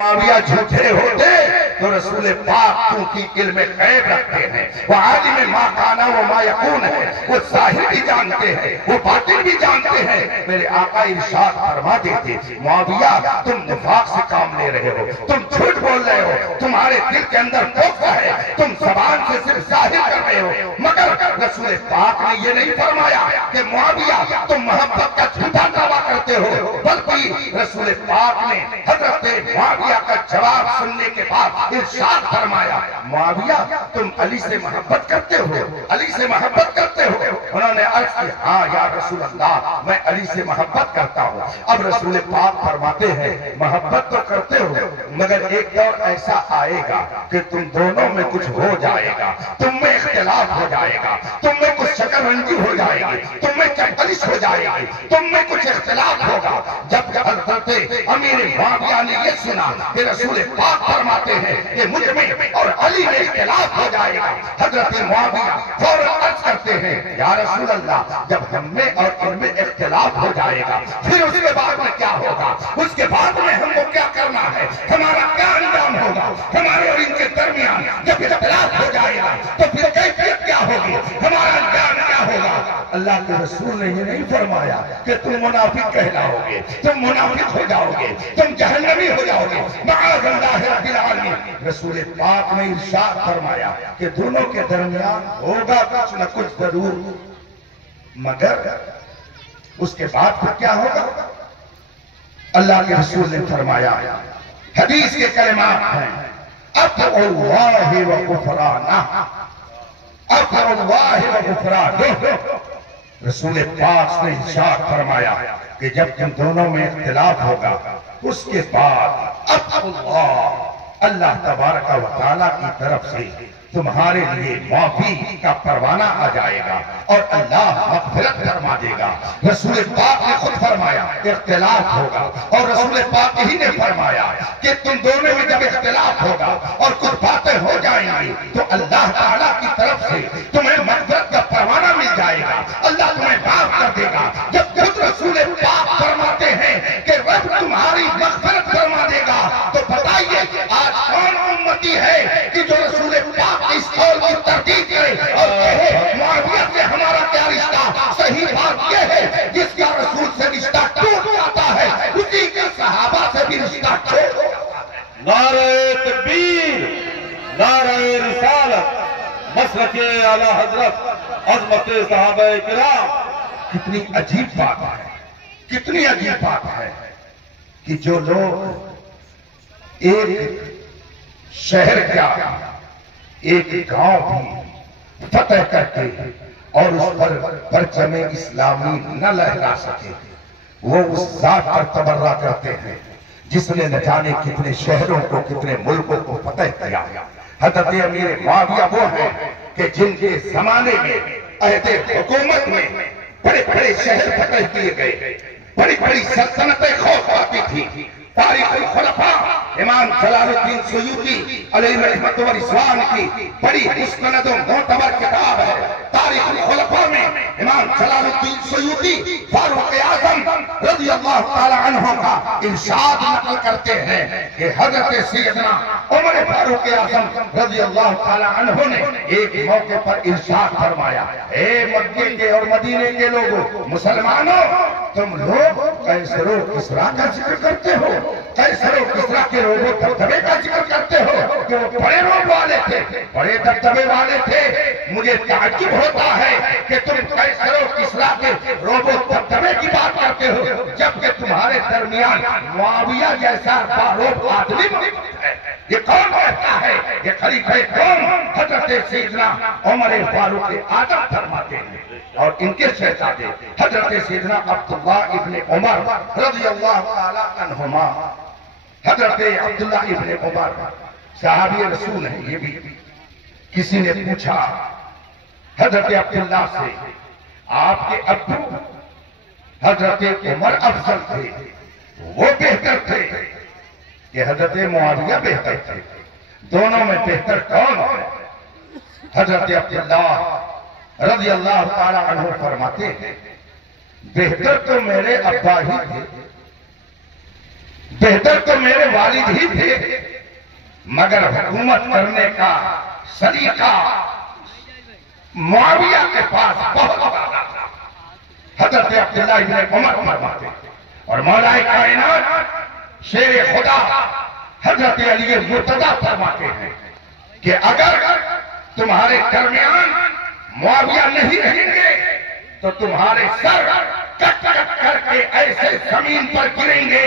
معاویہ جھوٹے ہوتے تو رسول پاک کیونکہ علم غیب رکھتے ہیں، وہ عالم ما کانا و ما یکون ہے، وہ ظاہر بھی جانتے ہیں، وہ باطن بھی جانتے ہیں۔ میرے آقا ارشاد فرما دیتے، معاویہ تم نفاق سے کام لے رہے ہو، تم جھوٹ بول رہے ہو، تمہارے دل کے اندر کفر ہے، تم زبان سے صرف ظاہر کر رہے ہو، مگر رسول پاک نے یہ نہیں فرمایا کہ معاویہ تم محبت کا جھوٹا دعویٰ کرتے ہو، بلکہ رسول پاک نے حضرت معاویہ کا جواب سننے کے بعد ارشاد فرمایا، معاویہ تم علی سے محبت کرتے ہو، علی سے محبت کرتے ہو؟ انہوں نے عرض کی ہاں یا رسول اللہ میں علی سے محبت کرتا ہوں۔ اب رسول پاک فرماتے ہیں محبت تو کرتے ہو مگر ایک دور ایسا آئے گا کہ تم دونوں میں کچھ ہو جائے گا، تم میں اختلاف ہو جائے گا، تم میں کچھ شکر رنجی ہو جائے گی، تم میں چپلش ہو جائے گی، تم میں کچھ اختلاف ہوگا۔ جب حضرت امیر معاویہ نے یہ سنا کہ رسول پاک فرماتے ہیں کہ مجھ میں اور علی میں اختلاف ہو جائے گا، حضرت معاویہ فوراً عرض کرتے ہیں یا رسول اللہ جب ہم میں اور ان میں اختلاف ہو جائے گا پھر اس کے بعد میں کیا ہوگا؟ اس کے بعد میں ہم کو کیا کرنا ہے؟ ہمارا کیا انجام ہوگا؟ ہمارے اور ان کے درمیان جب اختلاف ہو جائے گا تو پھر کیفیت کیا ہوگی؟ ہمارا انجام کیا ہوگا؟ اللہ کے رسول نے یہ نہیں فرمایا کہ تم منافق کہلاؤ گے، تم منافق ہو جاؤ گے، تم جہنمی ہو جاؤ گے، معاذ اللہ رب العالمین۔ رسول پاک نے ارشاد فرمایا کہ دونوں کے درمیان ہوگا کچھ نہ کچھ ضرور، مگر اس کے بعد پھر کیا ہوگا؟ اللہ کے رسول نے فرمایا، حدیث کے کلمات ہیں اطیعوا اللہ و غفرانہ، اطیعوا اللہ و غفرانہ۔ رسول پاک نے ارشاد فرمایا کہ جب تم دونوں میں اختلاف ہوگا اس کے بعد اطیعوا اللہ تبارک و تعالیٰ کی طرف سے تمہارے لیے معافی کا پروانہ آ جائے گا اور اللہ مغفرت فرما دے گا۔ رسول پاک نے خود فرمایا اختلاف ہوگا اور رسول پاک ہی نے فرمایا کہ تم دونوں میں جب اختلاف ہوگا اور کچھ باتیں ہو جائیں گی تو اللہ تعالیٰ کی طرف سے تمہیں مغفرت کا پروانہ مل جائے گا، اللہ تمہیں معاف کر دے گا۔ جب خود رسول پاک فرماتے ہیں کہ رب تمہاری مغفرت فرما دے گا تو بتائیے آج کون امتی ہے کہ جو رسول پاک اس قول کی تردید کرے اور کہے معاویہ سے ہمارا کیا رشتہ؟ صحیح بات یہ ہے جس کا رسول سے رشتہ ٹوٹ جاتا ہے اسی کے صحابہ سے بھی رشتہ ٹوٹ جاتا ہے۔ نعرہ تکبیر، نعرہ رسالت، مسلک اعلیٰ حضرت، عظمت صحابہ کرام۔ کتنی عجیب بات ہے، کتنی عجیب بات ہے کہ جو لوگ ایک شہر کا ایک گاؤں بھی فتح کر کے اور اس پر پرچم اسلامی نہ لہرا سکے وہ اس ذات پر تبرہ کرتے ہیں جس نے نہ جانے کتنے شہروں کو کتنے ملکوں کو فتح کیا۔ حضرت امیر معاویہ وہ ہیں کہ جن کے زمانے میں عہد حکومت میں بڑے بڑے شہر فتح کیے گئے، بڑی بڑی سلطنتیں خوف آتی تھی۔ تاریخ الخلفاء امام جلال الدین سیوطی علیہ رحمت و رضوان کی بڑی مستند و معتبر کتاب ہے۔ تاریخ الخلفاء میں امام جلال الدین سیوطی فاروق اعظم رضی اللہ تعالی عنہ کا ارشاد نقل کرتے ہیں کہ حضرت سیدنا عمر فاروق اعظم رضی اللہ تعالی عنہ نے ایک موقع پر ارشاد فرمایا، اے مکے کے اور مدینے کے لوگوں، مسلمانوں، تم لوگ قیصر و کسریٰ کا ذکر کرتے ہو، قیصر و کسریٰ کے روبو دبدبے کا ذکر کرتے ہو کہ وہ بڑے روب والے تھے، بڑے دبدبے والے تھے۔ مجھے تعجب ہوتا ہے کہ تم قیصر و کسریٰ کے روبو دبدبے کی بات کرتے ہو جبکہ تمہارے درمیان معاویہ جیسا باروب آدمی ہے۔ یہ کون کہتا ہے؟ یہ خلیفہ کون؟ حضرت سیدنا عمر فاروق اعظم فرماتے ہیں اور ان کے شہزادے حضرت سیدنا عبداللہ ابن عمر رضی اللہ تعالی عنہما۔ حضرت عبداللہ ابن عمر صحابی رسول ہیں، یہ بھی کسی نے پوچھا حضرت عبداللہ سے آپ کے ابو حضرت عمر افضل تھے، وہ بہتر تھے کہ حضرت معاویہ بہتر تھے؟ دونوں میں بہتر کون ہے؟ حضرت عبداللہ رضی اللہ تعالی عنہ فرماتے ہیں بہتر تو میرے ابا ہی تھے، بہتر تو میرے والد ہی تھے، مگر حکومت کرنے کا سلیقہ معاویہ کے پاس بہت زیادہ تھا۔ حضرت عبداللہ ابن عمر فرماتے اور مولا کائنات شیر خدا حضرت علی مرتضیٰ فرماتے ہیں کہ اگر تمہارے درمیان معاویہ نہیں رہیں گے تو تمہارے سر کٹ کٹ کر کے ایسے زمین پر گریں گے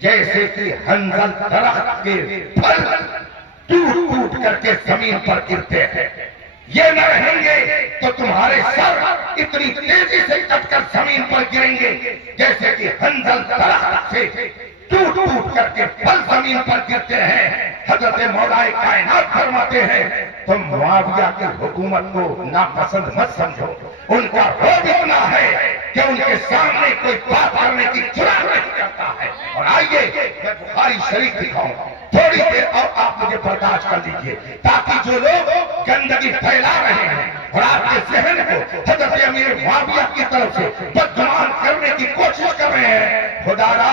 جیسے کہ حنظل درخت کے پھل ٹوٹ ٹوٹ کر کے زمین پر گرتے ہیں۔ یہ نہ رہیں گے تو تمہارے سر اتنی تیزی سے کٹ کر زمین پر گریں گے جیسے کہ حنظل درخت سے ٹوٹ ٹوٹ کر کے پھل زمین پر گرتے ہیں۔ حضرت مولا کائنات فرماتے ہیں تم معاویہ کی حکومت کو ناپسند مت سمجھو، ان کا روب اتنا ہے کہ ان کے سامنے کوئی بات کرنے کی جرات نہیں کرتا ہے۔ اور آئیے میں بخاری شریف دکھاؤں تھوڑی دیر اور آپ مجھے برداشت کر لیجئے، تاکہ جو لوگ گندگی پھیلا رہے ہیں اور آپ کے ذہن کو حضرت امیر معاویہ کی طرف سے بدگمان کرنے کی کوشش کر رہے ہیں، خدا را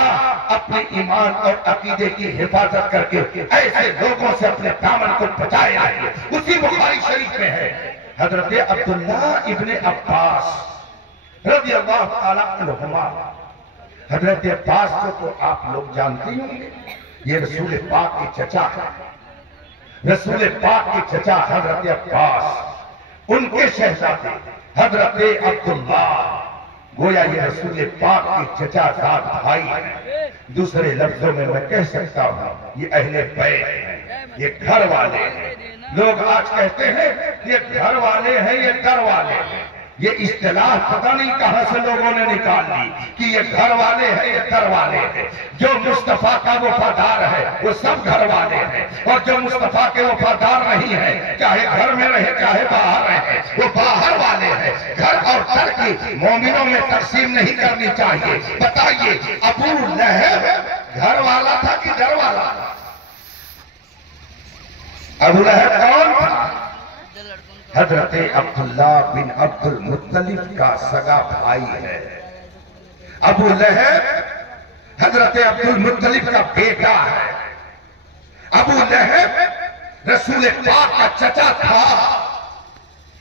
اپنے ایمان اور عقیدے کی حفاظت کر کے ایسے لوگوں سے اپنے دامن کو بچائے آئیے۔ اسی بخاری شریف میں ہے حضرت عبداللہ ابن عباس رضی اللہ تعالیٰ عنہما۔ حضرت عباس کو تو آپ لوگ جانتے ہوں گے، یہ رسول پاک کے چچا ہے۔ رسول پاک کے چچا حضرت عباس، ان کے شہزادے حضرت عبداللہ، گویا یہ رسول پاک کے چچا زاد بھائی ہیں۔ دوسرے لفظوں میں کہہ سکتا ہوں یہ اہل بیت ہیں، یہ گھر والے ہیں۔ لوگ آج کہتے ہیں یہ گھر والے ہیں، یہ در والے ہیں۔ یہ اصطلاح پتہ نہیں کہاں سے لوگوں نے نکال لی کہ یہ گھر والے ہیں، یہ در والے ہیں۔ جو مصطفیٰ کا وفادار ہے وہ سب گھر والے ہیں، اور جو مصطفیٰ کے وفادار نہیں ہیں، چاہے گھر میں رہے چاہے باہر رہے، وہ باہر والے ہیں۔ گھر اور در کی مومنوں میں تقسیم نہیں کرنی چاہیے۔ بتائیے ابو لہب گھر والا تھا کہ در والا تھا؟ ابو لہب کون تھا؟ حضرت عبداللہ بن عبد المطلب کا سگا بھائی ہے۔ ابو لہب حضرت عبد المطلب کا بیٹا ہے۔ ابو لہب رسول پاک کا چچا تھا،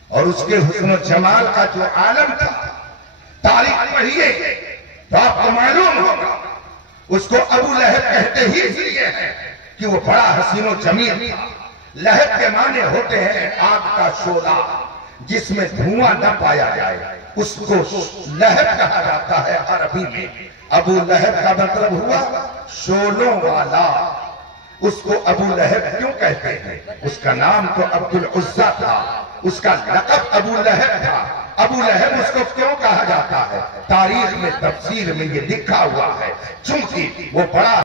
اور اس کے حسن و جمال کا جو عالم تھا، تاریخ پڑھیے تو آپ کو معلوم ہوگا اس کو ابو لہب کہتے ہی اس لیے ہے کہ وہ بڑا حسین و جمیل تھا۔ لہب کے معنی ہوتے ہیں آگ کا شعلہ، جس میں دھواں نہ پایا جائے، اس کو لہب کہا جاتا ہے عربی میں۔ ابو لہب کا مطلب ہوا شعلوں والا۔ اس کو ابو لہب کیوں کہتے ہیں؟ اس کا نام تو عبد العزہ تھا، اس کا لقب ابو لہب تھا۔ ابو لہب اس کو کیوں کہا جاتا ہے؟ تاریخ میں تفسیر میں یہ لکھا ہوا ہے چونکہ وہ بڑا